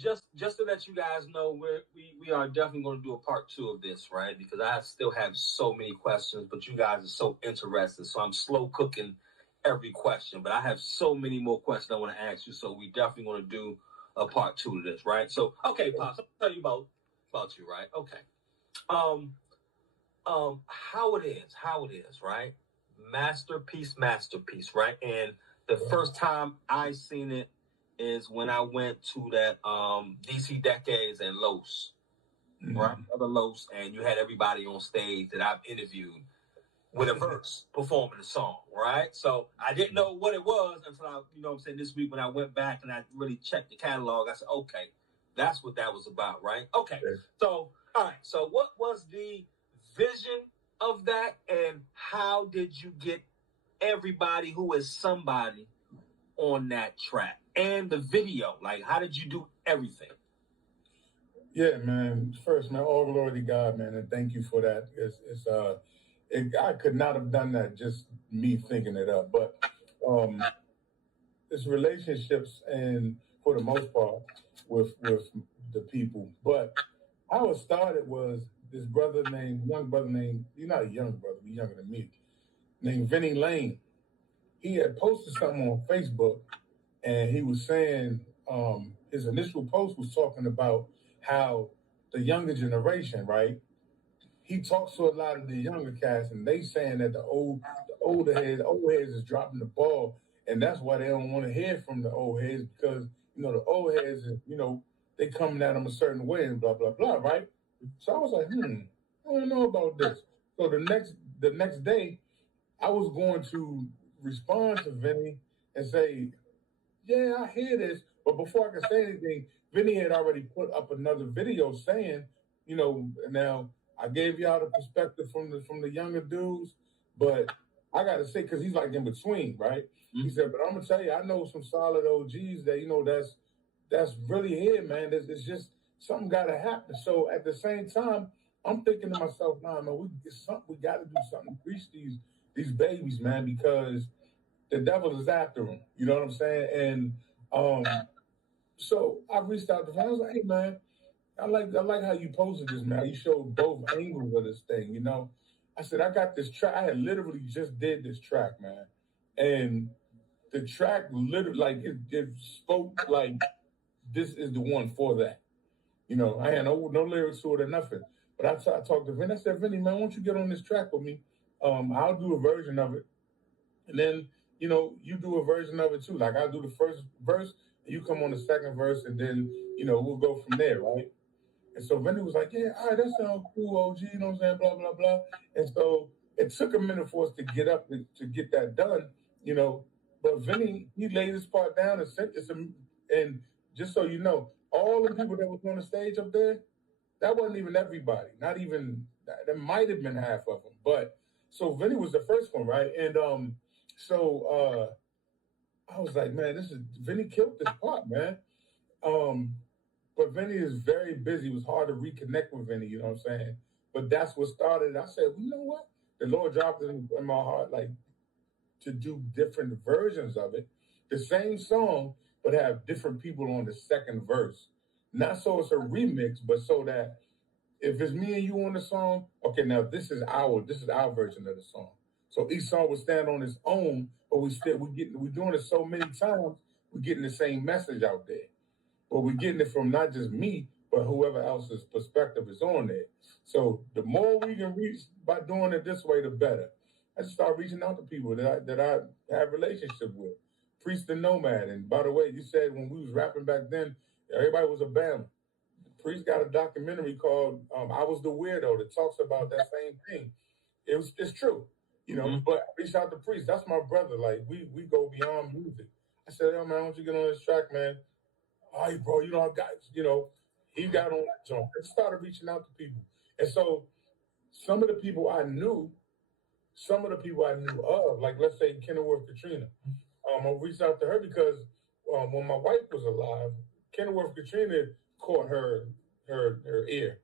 just to let you guys know, we are definitely going to do a part 2 of this, right? Because I still have so many questions, but you guys are so interested, so I'm slow cooking every question. But I have so many more questions I want to ask you, so we definitely going to do a part 2 of this, right? So, okay, Pops, I'll tell you about you, right? Okay. How it is, right? Masterpiece, right? And the first time I seen it is when I went to that DC Decades and Los, right? Other Los, and you had everybody on stage that I've interviewed with a verse performing the song, right? So I didn't know what it was until this week when I went back and I really checked the catalog. I said, okay, that's what that was about, right? Okay. So, all right. So what was the vision of that, and how did you get everybody who is somebody on that track and the video? Like, how did you do everything? Yeah, man. First, man, all glory to God, man, and thank you for that. I could not have done that just me thinking it up, but it's relationships, and for the most part with the people. But how it started was this young brother named, he's not a young brother, he's younger than me, named Vinny Lane. He had posted something on Facebook, and he was saying, his initial post was talking about how the younger generation, right? He talks to a lot of the younger cats, and they saying that the old heads is dropping the ball, and that's why they don't want to hear from the old heads, because the old heads, they coming at them a certain way and blah blah blah, right? So I was like, I don't know about this. So the next day, I was going to respond to Vinny and say, yeah, I hear this. But before I could say anything, Vinny had already put up another video saying, now I gave y'all the perspective from the younger dudes, but I got to say, because he's like in between, right? Mm-hmm. He said, but I'm going to tell you, I know some solid OGs that, that's really here, man. It's just something got to happen. So at the same time, I'm thinking to myself, nah, man, we got to do something to reach these babies, man, because the devil is after them. You know what I'm saying? And so I reached out to him. I was like, hey, man, I like how you posted this, man. You showed both angles of this thing, I said, I got this track. I had literally just did this track, man. And the track literally, like, it spoke like this is the one for that. I had no lyrics to it or nothing. But I talked to Vinny. I said, Vinny, man, why don't you get on this track with me? I'll do a version of it. And then, you do a version of it too. Like, I'll do the first verse, and you come on the second verse, and then, we'll go from there, right? And so Vinny was like, yeah, all right, that sounds cool, OG, you know what I'm saying, blah, blah, blah. And so it took a minute for us to get up to get that done, But Vinny, he laid his part down and sent this. And just so you know, all the people that was on the stage up there, that wasn't even everybody. Not even, that might have been half of them. But, so Vinny was the first one, right? And so I was like, man, Vinny killed this part, man. But Vinny is very busy. It was hard to reconnect with Vinny, you know what I'm saying? But that's what started. I said, well, you know what? The Lord dropped it in my heart, like, to do different versions of it. The same song, but have different people on the second verse. Not so it's a remix, but so that if it's me and you on the song, okay, now this is our version of the song. So each song will stand on its own, but we're doing it so many times, we're getting the same message out there. But we're getting it from not just me, but whoever else's perspective is on there. So the more we can reach by doing it this way, the better. I just start reaching out to people that I have relationship with. Priest and Nomad. And by the way, you said when we was rapping back then, everybody was a Bama. Priest got a documentary called I Was the Weirdo that talks about that same thing. It's true, but I reached out to Priest. That's my brother. Like, we go beyond music. I said, man, why don't you get on this track, man? All right, bro, I got, he got on that joint. I started reaching out to people. And so some of the people I knew of, like, let's say Kenilworth Katrina, I reached out to her because when my wife was alive, Kenilworth Katrina caught her ear.